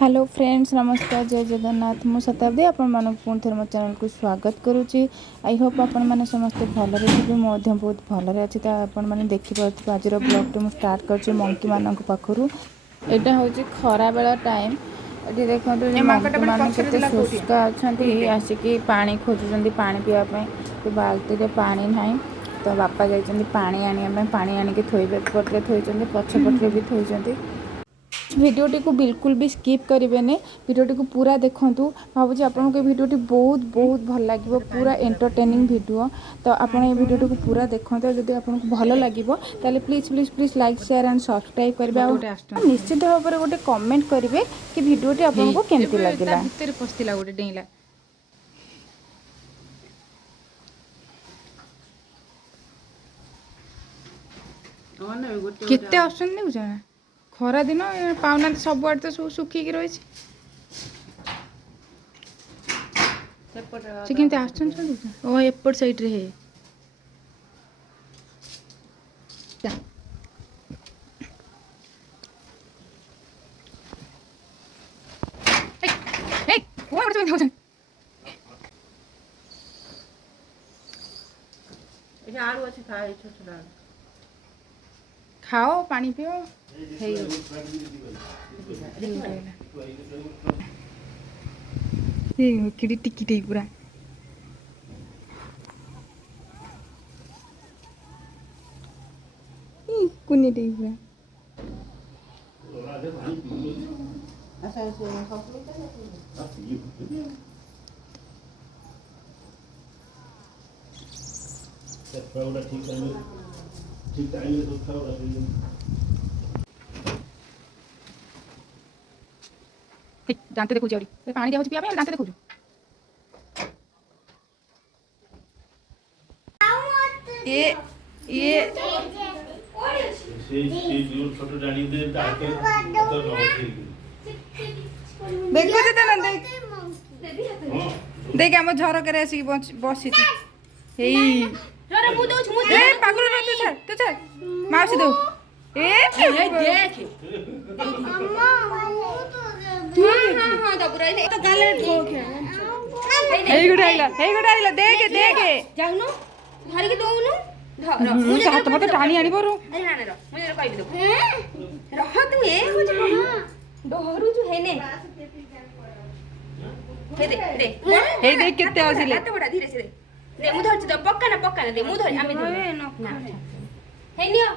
Hello friends नमस्कार जय जगन्नाथ मु शताब्दी आपण पुणी थे मो चैनल को स्वागत करुच्ची। आई होप आपण मैंने समस्ते भलरे थे मुझे बहुत भलरे अच्छी आपण मैंने देखिपे आज ब्लॉग टे स्टार्ट कर मंकी मान पाखु यहाँ हूँ खरा बेला टाइम ये देखो मंकी मान के शुष्का अच्छा आसिकी पानी खोजुंट पा पीवाई तो बाल्टी पानी ना तो बापा जाइए पानी आने पानी आनिक थोबे पटे थोड़ी पछपटे भी थोड़ी भिडियोटी को बिल्कुल भी स्किप करेंगे भिडियोटी को पूरा देखूँ भावुँ आपको भिडियोटी बहुत बहुत भल लगे पूरा एंटरटेनिंग भिडियो तो आपड़ ये भिडियोटी को पूरा देखते जब आपको भल लगे ताले please please please like share and subscribe करेंगे निश्चित भाव में गोटे कमेंट करेंगे कि भिडियोटी आपको केमती लगे केते ऑप्शन देउछ ना खरा दिन पाउना सब आड़ तो सुखिकी रही से केमती आसन ओ एपट साइड रे हे आलू अच्छे खाए छोटा खाओ पानी पियो किड़ी टिकी टे पूरा कुनी टे पूरा ठीक टाइम में दूध खाओ दांत देखु पानी दिया पीवा दांत देखु ये छोटे डाली दे तो देखो देख आम झरक बसी पागल तू छाड़ माउसी दो हाथ मत टाणी आनी केते आसिले दे मु धरछि तो पक्का ना दे मु धरि आमे दे ना हे नियो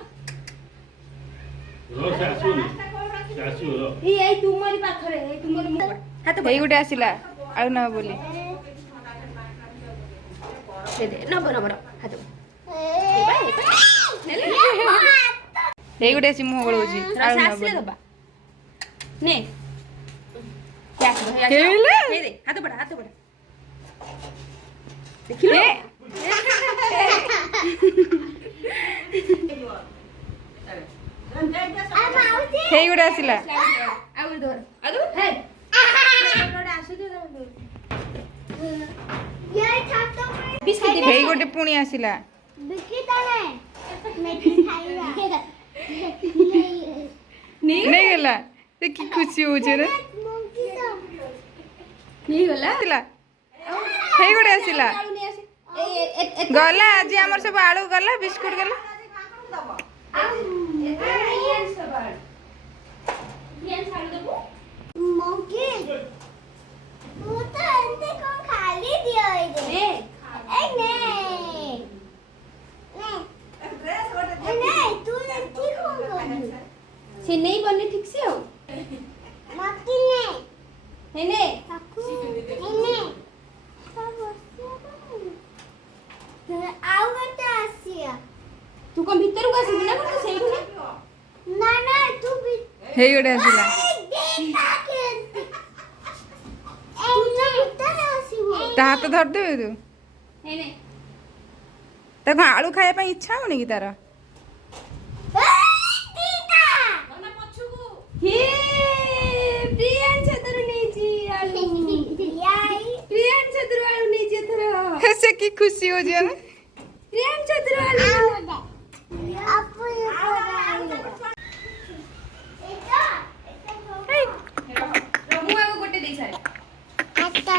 रो सासु रो ए तुमरी पाखरे ए तुमरी हाथ भाई गुटे आसिला आउ ना बोली दे नबर हाथ ए बाय नेले हे गुटे आसी मुह गळोजी आउ ना बोली दबा ने क्या केले हे दे हाथ बढ़ा देखिलो हे गुटे आसिला आउ धर आदु हे आसु दे ये छातो बिस्किट हे गुटे पुणी आसिला बिस्किट आने मेथी खाइला नहीं गला ते की खुशी हो जे रे नहीं गला हे गुटे आसिला गला आज हमर सब आलू गला बिस्कुट गला से नहीं बने ठीक से हो तू कौन भीतर को आसी ना कर सही ना ना तू भी हे गुटे आसिला ता हाथ धर दे तू नहीं ताको आलू खाया ପାଇଁ इच्छा होनी कि तार हे प्रियांश छतर नेजी आलू प्रियांश छतर आलू नेजी थरो से की खुशी हो जे ना प्रियांश छतर आलू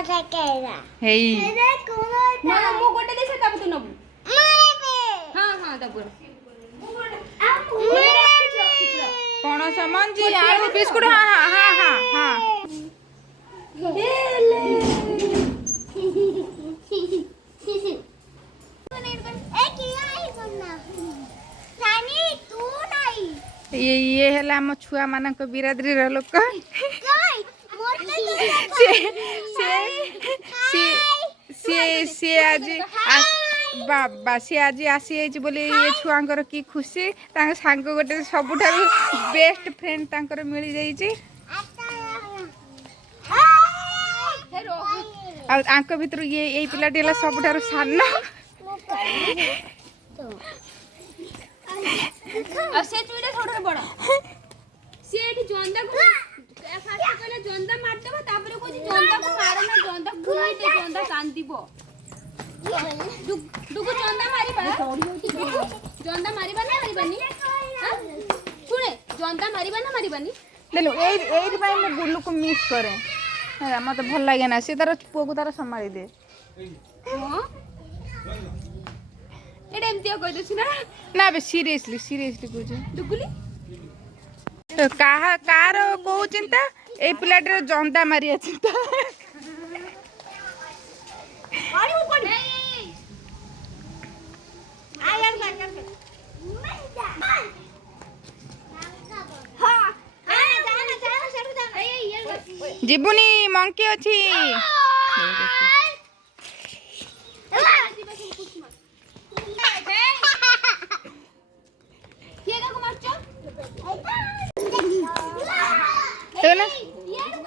हेई ନା ମୁଁ ଗୋଟେ ଦେଇ ତାକୁ ତୁ ନବୁ ହଁ ହଁ ଦବୁ पणस मंजी आलू बिस्कुट हाँ हाँ हाँ हाँ हाँ ये है आम छुआ मान बिरादरी लोक सी आज बाबा सी आज आसी बोली ये छुआंकर की खुशी सांग गोटे सबुठारु बेस्ट फ्रेंड तांकर मिल जाइए आंक भितर ये पिलाटी है सबुठारु सान से चुईटा छोड़ बड़ से एठी जंदा को फास्ट कहले जंदा मार देबो तापरे कोची जंदा को मार ना जंदा फुईटे जंदा कांदीबो दुगु जंदा मारिबा जंदा मारिबा ना मारिबानी हां सुने जंदा मारिबा ना मारिबानी देलो एई भाई मैं गुल्लू को मिस करे है मत भल लागे ना से तार पुओ को तार संभाली दे हां एडे एमतिया कहि दछि ना ना बे सीरियसली कहू दुगुली तो कहा कार को चिंता ए पिलाटर जंदा मारिया चिंता आड़ी ऊपर आ यार हां जाना सेठू जाना जीबुनी मंकी अछि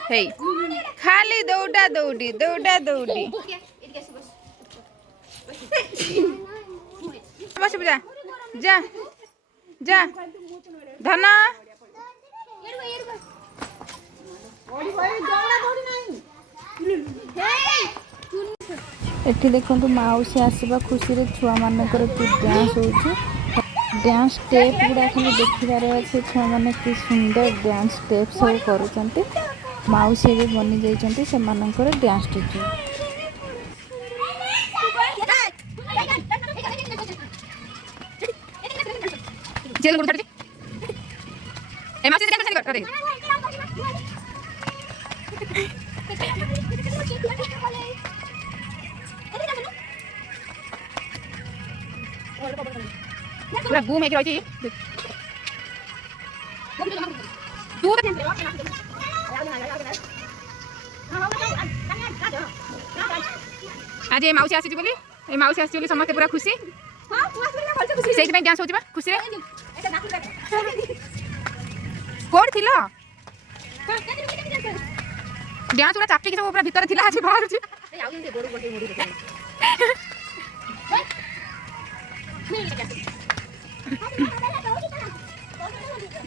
हे खाली दौड़ा दौड़ी बस जा जा जा धन एठी देखंतु माउसी आसीबा खुशी रे छुआ मानकर कि डांस होची डांस स्टेप गुड़ा खाली देखिबार अच्छे छुआ मैंने कि सुंदर डांस स्टेप सब करुँच माउसी भी बनी जाइए से डांस टीचर पूरा बूम है रही आज ये माउसी आसी बोली ए माउसी आसी बोली समस्त पूरा खुशी से डांस होची खुशी रे कोड थिलो डांस पूरा चापटी के सब पूरा भीतर थिला आज बाहर छी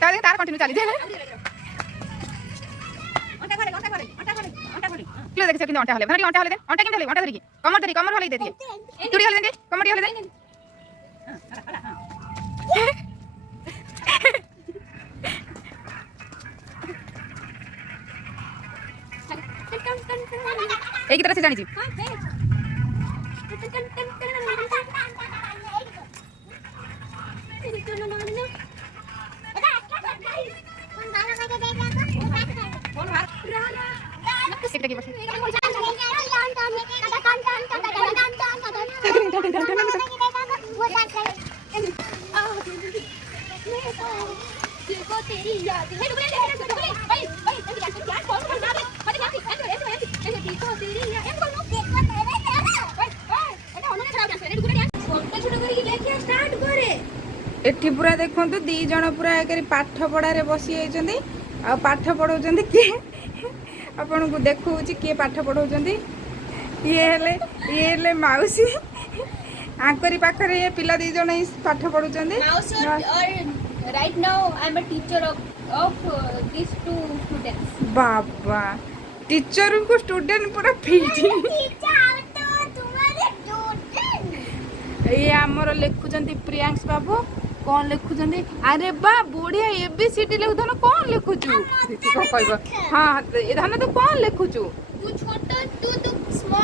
तार कंटिन्यू चली दे क्यों देख सकते अंटा हले भारी अंटा हले दे अंटा केम हले अंटा धरि कमर हले दे दिए टुडी हले दे कमर हले दे एक तरह से जानी जी एठी पूरा देखंतु दी जण पूरा एकरी पाठ पढ़ारे बसी जाइछन्ती आ पाठ पढ़ौछन्ती के आपन को देखौछि के पाठ पढ़ौछन्ती ये हेले माउसी आंकरी पाखरे ये पिला दी जण पाठ पढ़ौछन्ती right now I am a teacher of this two students बाबा टीचर को स्टूडेंट पूरा फिटी ये आमर लिखुचंती प्रियांश बाबू कौन लिखुचंती अरे बा बढ़िया एबीसीडी लिखुथन कौन लिखुचु कहब हां ए धन तो कौन लिखुचु तू छोटा तू तो स्मॉल